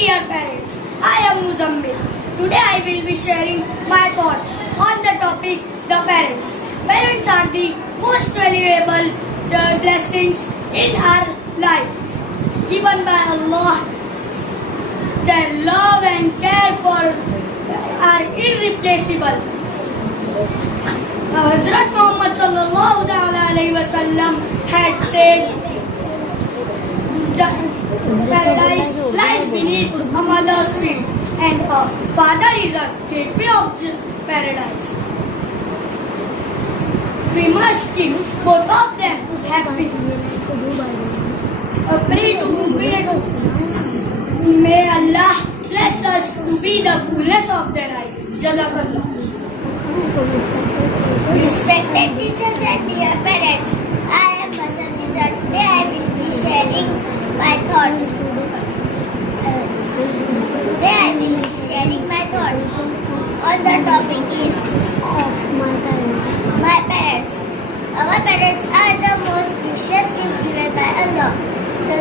dear parents, I am Muzammil. Today I will be sharing my thoughts on the topic the parents. Parents are the most valuable blessings in our life, given by Allah. Their love and care for are irreplaceable. Hazrat Muhammad sallallahu alaihi wasallam had said, paradise lies beneath a mother's feet, and a father is a gateway of paradise. We must keep both of them happy. Pray to may Allah bless us to be the coolest of their eyes. Jazakallah. Respected teachers and dear parents, I am Masajida. Today I will be sharing my thoughts. On the topic is my parents. Our parents are the most precious gift given by Allah. The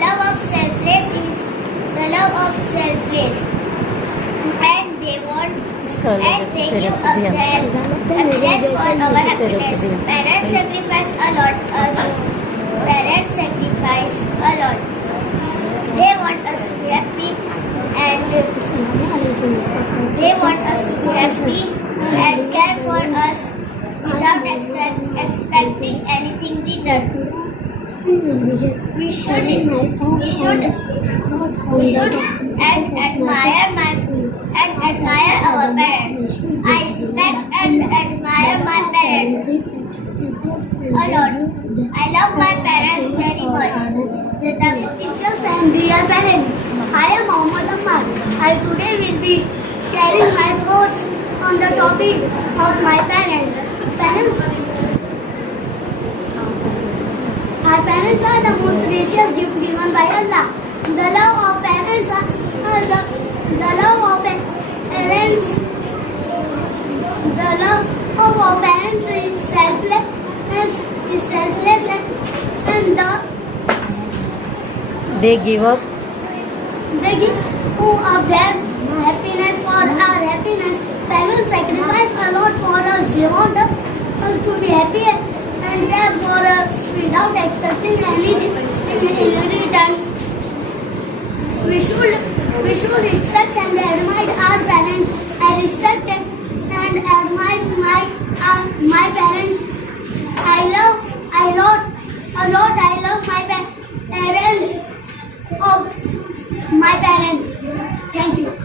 love of selfless is the love of selfless, and they give up their happiness for our happiness. Parents sacrifice a lot. They want us to be happy, and care for us without expecting anything returned. We should admire our parents. I respect and admire my parents a lot. I love my parents very much. Teachers and dear parents, I am Mohammed Ahmad. I today will be sharing my thoughts on the topic of my parents. Our parents are the most precious gift given by Allah. The love of parents is selfless and they give up their happiness for our happiness. Parents sacrifice a lot for us. They want us to be happy and care for us without expecting anything in return. We should respect and admire our parents. I respect and admire my parents. I love my parents. Thank you.